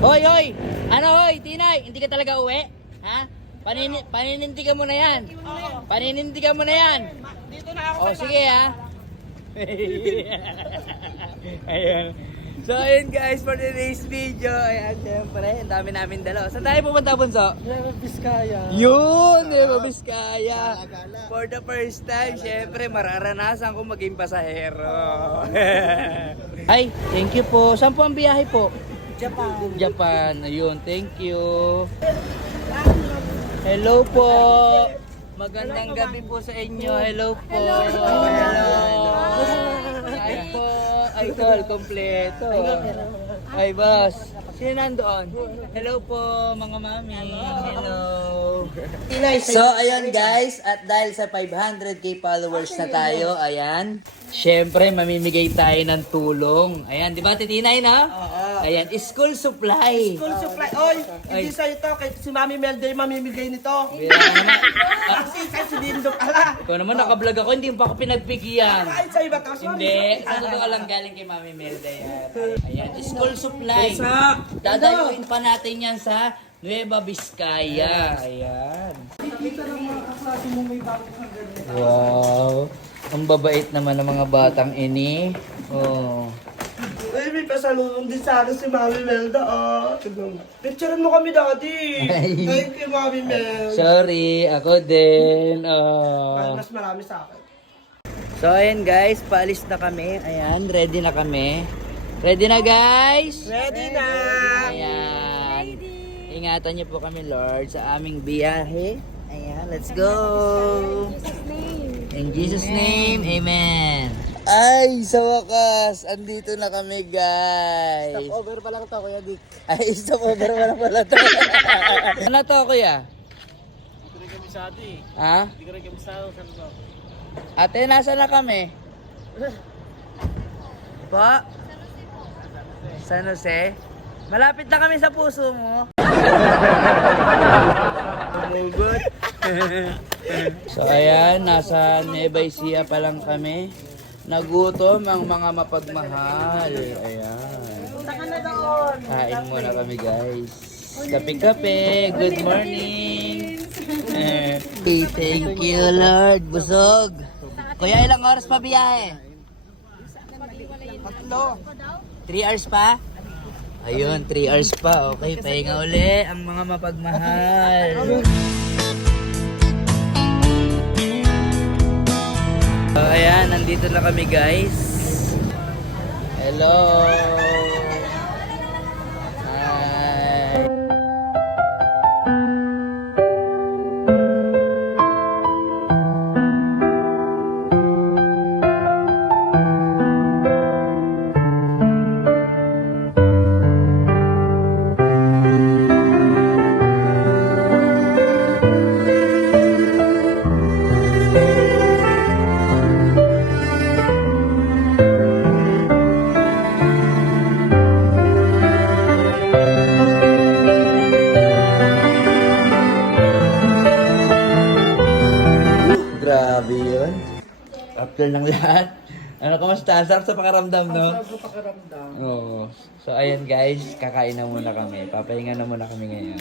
Hoy, hoy! Ano, hoy, Tinay? Hindi ka talaga uwi? Ha? Paninindigan mo na yan. Paninindigan mo na yan. Dito na ako. O, sige ha. Ayun. So, ayun guys, for today's video. Ayan, syempre, ang dami namin dalawa. Saan tayo pupunta, Bunso? Nueva Vizcaya. Yun! Nueva Vizcaya. For the first time, syempre, mararanasan ko maging pasahero. Ay, thank you po. Saan po ang biyahe po? Japan. Japan. Ayun, thank you. Hello po. Magandang gabi po sa inyo. Hello po. Hello. Ay po. Ay, call kompleto. Ay, boss. Sino nandoon? Hello po, mga mami. Hello. So, ayun guys. At dahil sa 500k followers na tayo, ayan. Syempre, mamimigay tayo ng tulong. Ayan, di ba, Titinay, na? Oo. Ayan, school supply. School supply. Oy, hindi sa'yo to. Kay si Mami Melday mamimigay nito. Bira naman. Kasi sa Lindo pala. Ikaw naman, nakablog ako, hindi mo pa ako pinagbigyan. Ay, sa'yo ba to? Sorry. Hindi, sa totoo lang galing kay Mami Melda yan. Ayan, school supply. Sa- Dadayuin pa natin yan sa Nueva Vizcaya. Ayan. Wow. Ang babait naman ng mga batang ini. Oh. Ay, may pasalunong din sa akin si Mami Melda. Picturean mo kami, Daddy. Ay. Thank you, Mami Melda. Sorry, ako din. Ay, Oh. mas marami sa akin. So ayan guys, paalis na kami. Ayan, ready na kami. Ready na guys? Ready na! Ayan. Ingatan niyo po kami, Lord, sa aming biyahe. Ayan, let's go. In Jesus' name, amen. Ay, sa wakas, andito na kami, guys. Over pa lang to, Kuya Dick. Ay, stop over mo na pala to. Ano to, kuya? Hindi rin kami sa ati. Ha? Hindi rin kami sa ano to. Ate, nasa na kami? Pa? San Jose? Malapit na kami sa puso mo. Umugot. So ayan, nasa Nueva Ecija pa lang kami. Nagutom ang mga mapagmahal. Ayan. Kain muna kami guys. Kape-kape. Good morning. Thank you Lord. Busog. Kuya, ilang oras pa biyahe? 3 hours pa? Ayun, 3 hours pa. Okay, pahinga uli ang mga mapagmahal. So, ayan, nandito na kami guys. Hello. Hi. Grabe yun. After ng lahat. Ano, kamusta? Sarap sa pakaramdam, no? Sarap sa pakiramdam. Oo. So, ayan guys. Kakain na muna kami. Papahinga na muna kami ngayon.